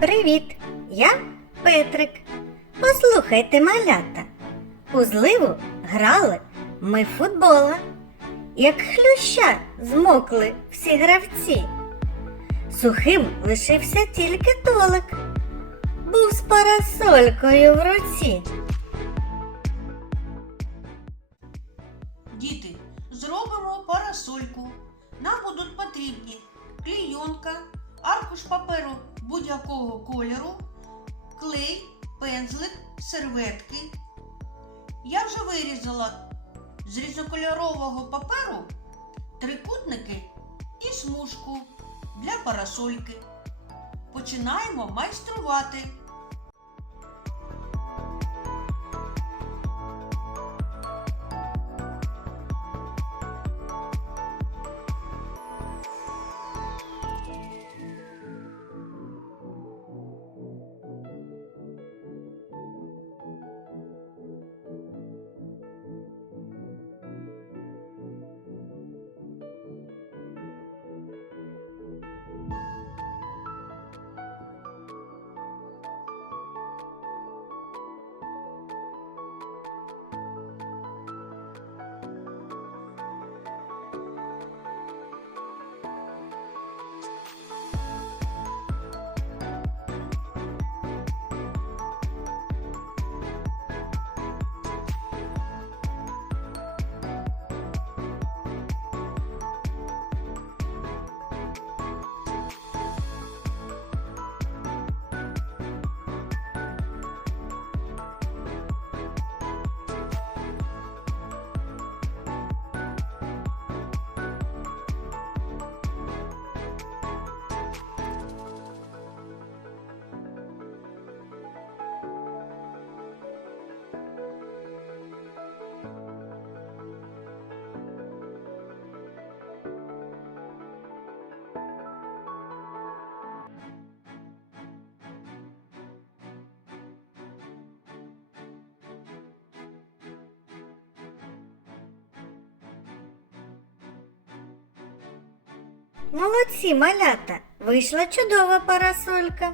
Привіт! Я Петрик. Послухайте, малята. У зливу грали ми футбола. Як хлюща змокли всі гравці. Сухим лишився тільки толик. Був з парасолькою в руці. Діти, зробимо парасольку. Нам будуть потрібні клейонка, аркуш паперу будь-якого кольору, клей, пензлик, серветки. Я вже вирізала з різнокольорового паперу трикутники і смужку для парасольки. Починаємо майструвати. Молодці, малята, вийшла чудова парасолька.